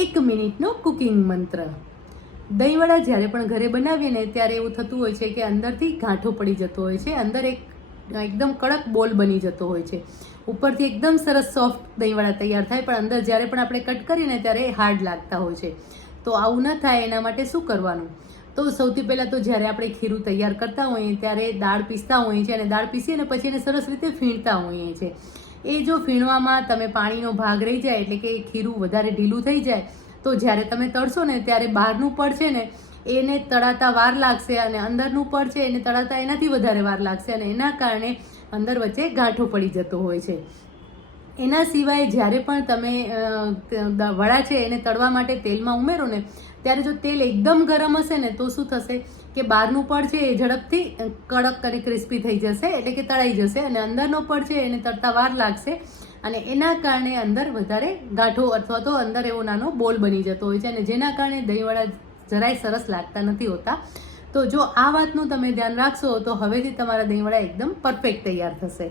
એક મિનિટનો કુકિંગ મંત્ર. દહીંવડા જ્યારે પણ ઘરે બનાવીએ ને ત્યારે એવું થતું હોય છે કે અંદરથી ગાંઠો પડી જતો હોય છે, અંદર એક, એકદમ કડક બોલ બની જતો હોય છે. ઉપરથી એકદમ સરસ સોફ્ટ દહીંવડા તૈયાર થાય, પણ અંદર જ્યારે પણ આપણે કટ કરીને ત્યારે હાર્ડ લાગતા હોય છે. તો આવું ન થાય, એના માટે શું કરવાનું? તો સૌથી પહેલાં તો જ્યારે આપણે ખીરું તૈયાર કરતા હોઈએ, ત્યારે દાળ પીસતા હોઈએ છીએ અને દાળ પીસીએ ને પછી એને સરસ રીતે ફીણતા હોઈએ છીએ. એ જો ફીણવામાં તમે પાણીનો ભાગ રહી જાય એટલે કે ખીરું વધારે ઢીલું થઈ જાય, તો જ્યારે તમે તળશો ને ત્યારે બહારનું પડ છે ને, એને તળાતા વાર લાગશે અને અંદરનું પડ છે એને તળાતા એનાથી વધારે વાર લાગશે અને એના કારણે અંદર વચ્ચે ગાંઠો પડી જતો હોય છે. એના સિવાય જ્યારે પણ તમે વડા છે એને તળવા માટે તેલમાં ઉમેરો ને, ત્યારે જો તેલ એકદમ ગરમ હશે ને, તો શું થશે કે બહારનું પડ છે એ ઝડપથી કડક અને ક્રિસ્પી થઈ જશે, એટલે કે તળાઈ જશે અને અંદરનો પડ છે એને તળતા વાર લાગશે અને એના કારણે અંદર વધારે ગાંઠો અથવા તો અંદર એવો નાનો બોલ બની જતો હોય છે અને જેના કારણે દહીંવડા જરાય સરસ લાગતા નથી હોતા. તો જો આ વાતનું તમે ધ્યાન રાખશો તો હવેથી તમારા દહીંવડા એકદમ પરફેક્ટ તૈયાર થશે.